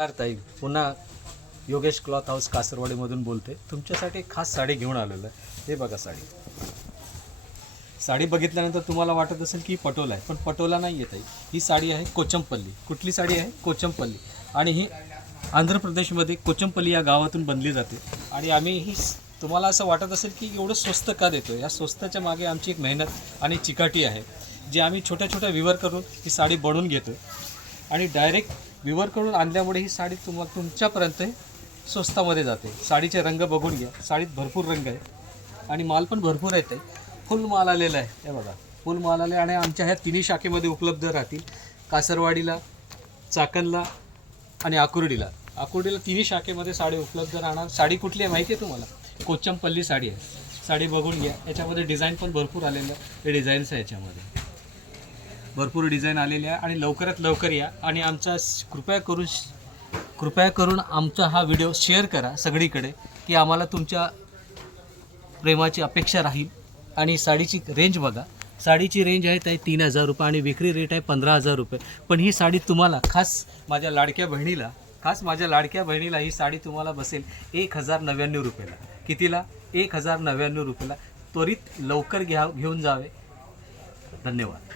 ताई पुन्हा Yogesh cloth house कासरवाडीमधून बोलते. तुमच्यासाठी खास साडी घेऊन आलेलो आहे. हे बघा साडी बघितल्यानंतर तुम्हाला वाटत असेल की पटोला आहे, पण पटोला नाही आहे ताई. ही साडी आहे कोचमपल्ली. कुठली साडी आहे? कोचमपल्ली. आणि ही आंध्र प्रदेशमध्ये कोचमपल्ली या गावातून बनली जाते. आणि आम्ही ही तुम्हाला असं वाटत असेल की एवढं स्वस्त का देतो. या स्वस्ताच्या मागे आमची एक मेहनत आणि चिकाटी आहे, जी आम्ही छोट्या छोट्या विवर करून ही साडी बनवून घेतो. आणि डायरेक्ट विवर करून आणल्यामुळे ही साडी तुमच्यापर्यंत स्वस्तामध्ये जाते. साडीचे रंग बघून घ्या. साडीत भरपूर रंग आहे आणि माल पण भरपूर आहेत. फुल माल आलेला आहे. हे बघा फुल माल आले. आणि आमच्या ह्या तिन्ही शाखेमध्ये उपलब्ध राहतील. कासरवाडीला, चाकणला आणि आकुर्डीला तिन्ही शाखेमध्ये साडी उपलब्ध राहणार. साडी कुठली आहे माहिती आहे तुम्हाला? कोचमपल्ली साडी आहे. साडी बघून घ्या. याच्यामध्ये डिझाईन पण भरपूर आलेलं आहे. हे डिझाईन्स आहे, याच्यामध्ये भरपूर डिझाईन आलेली आहे. आणि लवकरात लवकर या आणि आमचा कृपया करून आमचा हा व्हिडिओ शेअर करा सगळीकडे, की आम्हाला तुमच्या प्रेमाची अपेक्षा राहील. आणि साडीची रेंज बघा. साडीची रेंज आहे ताई 3000 रुपये आणि विक्री रेट आहे 15000 रुपये. पण ही साडी तुम्हाला खास माझ्या लाडक्या बहिणीला ही साडी तुम्हाला बसेल 1099 रुपयाला. कितीला? 1099 रुपयाला. त्वरित लवकर घेऊन जावे. धन्यवाद.